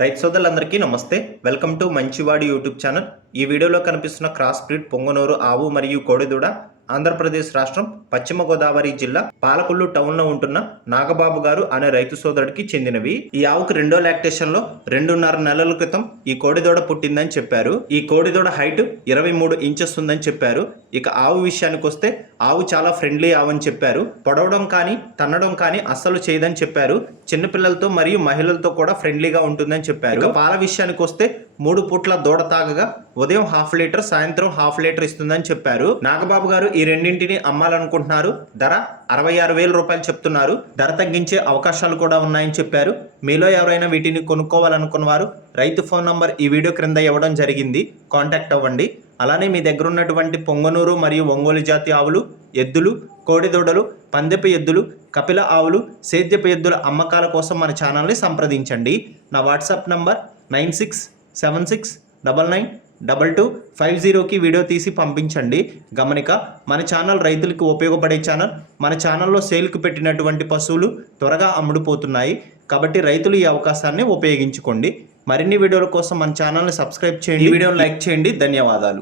రైతు సోదరులందరికీ నమస్తే. వెల్కమ్ టు మంచివాడి యూట్యూబ్ ఛానల్. ఈ వీడియోలో కనిపిస్తున్న క్రాస్ బ్రీడ్ పొంగనూరు ఆవు మరియు కోడిదూడ ఆంధ్రప్రదేశ్ రాష్ట్రం పశ్చిమ గోదావరి జిల్లా పాలకొల్లు టౌన్ లో ఉంటున్న నాగబాబు గారు అనే రైతు సోదరుడికి చెందినవి. ఈ ఆవుకు రెండో లాక్టేషన్ లో 2.5 నెలల క్రితం ఈ కోడిదూడ పుట్టిందని చెప్పారు. ఈ కోడిదూడ హైట్ 23 ఇంచెస్ ఉందని చెప్పారు. ఇక ఆవు విషయానికి వస్తే ఆవు చాలా ఫ్రెండ్లీ ఆవు అని చెప్పారు. పొడవడం కానీ తన్నడం కానీ అస్సలు చేయదని చెప్పారు. చిన్నపిల్లలతో మరియు మహిళలతో కూడా ఫ్రెండ్లీగా ఉంటుందని చెప్పారు. ఇక పాల విషయానికి వస్తే 3 పూట్ల దూడ తాగగా ఉదయం 1/2 లీటర్, సాయంత్రం 1/2 లీటర్ ఇస్తుందని చెప్పారు. నాగబాబు గారు ఈ రెండింటిని అమ్మాలనుకుంటున్నారు. ధర 66,000 రూపాయలు చెప్తున్నారు. ధర తగ్గించే అవకాశాలు కూడా ఉన్నాయని చెప్పారు. మీలో ఎవరైనా వీటిని కొనుక్కోవాలనుకున్న వారు రైతు ఫోన్ నంబర్ ఈ వీడియో క్రింద ఇవ్వడం జరిగింది, కాంటాక్ట్ అవ్వండి. అలానే మీ దగ్గర ఉన్నటువంటి పొంగనూరు మరియు ఒంగోలు జాతి ఆవులు, ఎద్దులు, కోడిదూడలు, పందెపు ఎద్దులు, కపిల ఆవులు, సేద్యపు ఎద్దుల అమ్మకాల కోసం మన ఛానల్ని సంప్రదించండి. నా వాట్సాప్ నంబర్ 9676992250కి వీడియో తీసి పంపించండి. గమనిక, మన ఛానల్ రైతులకు ఉపయోగపడే ఛానల్. మన ఛానల్లో సేల్కు పెట్టినటువంటి పశువులు త్వరగా అమ్ముడుపోతున్నాయి కాబట్టి రైతులు ఈ అవకాశాన్ని ఉపయోగించుకోండి. మరిన్ని వీడియోల కోసం మన ఛానల్ని సబ్స్క్రైబ్ చేయండి, వీడియోని లైక్ చేయండి. ధన్యవాదాలు.